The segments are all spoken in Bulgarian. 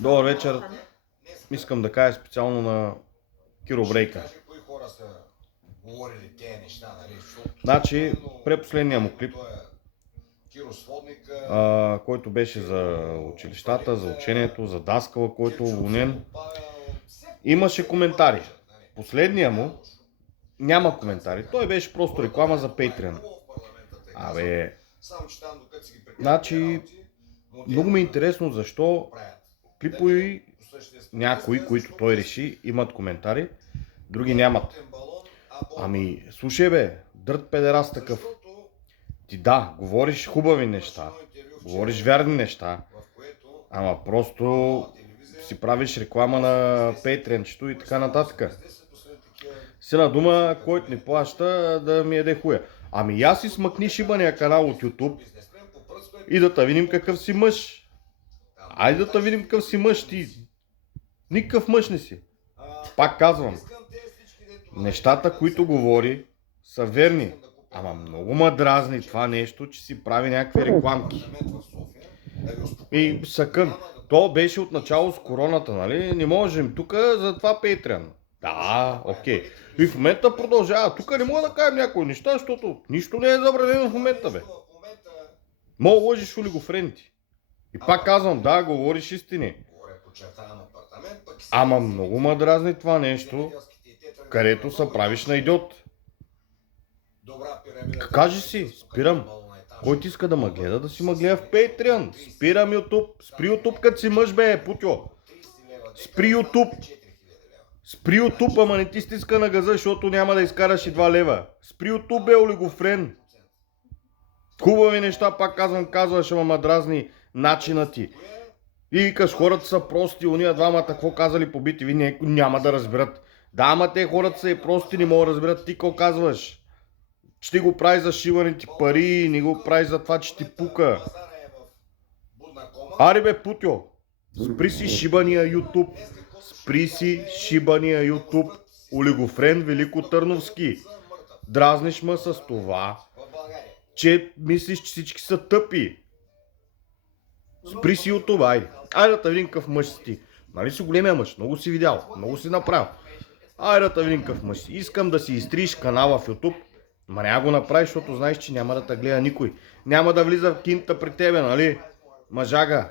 Добър вечер. Искам да кажа специално на Киро Брейка. Значи, предпоследния му клип, който беше за училищата, за учението, за даскала, който е уволнен, имаше коментари. Последния му няма коментари. Той беше просто реклама за Patreon. Значи, много ми е интересно защо клипови някои, които той реши, имат коментари, други нямат. Слушай дърт педераст такъв. Ти говориш хубави неща, говориш вярни неща, ама просто си правиш реклама на Patreon-чето и така нататък. С една дума, който не плаща, да ми яде хуя. Я си смъкни шибания канал от YouTube и да видим какъв си мъж. Айде да видим какъв си мъж ти. Никакъв мъж не си. Пак казвам, нещата, които говори, са верни. Много ме дразни това нещо, че си прави някакви рекламки. И съкън. То беше от начало с короната, нали? Не можем тук, затова Patreon. Окей. И в момента продължава. Тук не мога да кажем някои неща, защото нищо не е забранено в момента, Мога лъжиш олигофрените. И пак казвам, говориш истини. Много ме дразни това нещо, където се правиш на идиот. Кажи си, спирам. Който иска да ме гледа, да си ме гледа в Patreon. Спирам YouTube. Спри YouTube, като си мъж, Путьо. Спри YouTube. Спри YouTube, ама не ти стиска на газа, защото няма да изкараш и 2 лева. Спри YouTube, олигофрен. Хубави неща, пак казваш, ама ме дразни начина ти. И викаш, хората са прости, уния двамата какво казали по BTV, няма да разберат. Те хората са и прости, не могат да разберат. Ти какво казваш? Че ти го прави за шиваните пари, не го прави за това, че ти пука. Путьо, спри си шибания YouTube. Спри си шибания YouTube. Олигофрен Великотърновски. Дразниш ме с това, че мислиш, че всички са тъпи. Спри си от това, айде да видим какъв мъж си ти. Нали си големия мъж? Много си видял, много си направил. Айде да видим какъв мъж си. Искам да си изтриеш канала в YouTube. Няма го направиш, защото знаеш, че няма да те гледа никой. Няма да влиза в кинта при тебе, нали? Мъжага.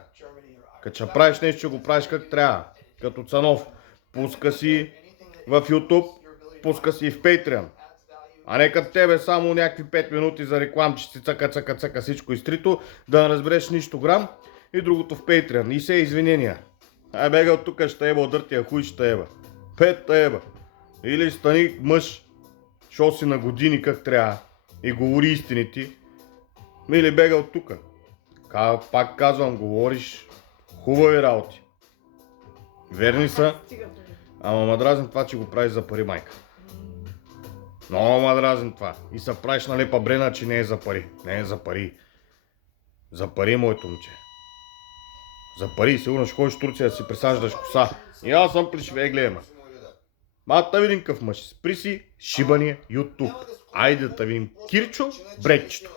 Като ще правиш нещо, ще го правиш как трябва. Като Цанов. Пуска си в YouTube, пуска си в Patreon. Не като тебе само някакви 5 минути за рекламчици, цъка, всичко изтрито, да не разбереш нищо грам и другото в Patreon. И се извинения. От тук ще еба, дъртия хуй ще еба. 5 еба. Или стани мъж, шо си на години как трябва и говори истините. Или от тук. Пак казвам, говориш хубави работи. Верни са, ме дразни това, че го правиш за пари, майка. Много ме дразни това. И се правиш на лепа брена, че не е за пари. Не е за пари. За пари, моето момче. За пари, сигурно ще ходиш в Турция да си присаждаш коса. И аз съм плешиве, гледам. Да видим какъв мъж. Спри си шибания YouTube. Айде да видим Кирчо Брейкчето.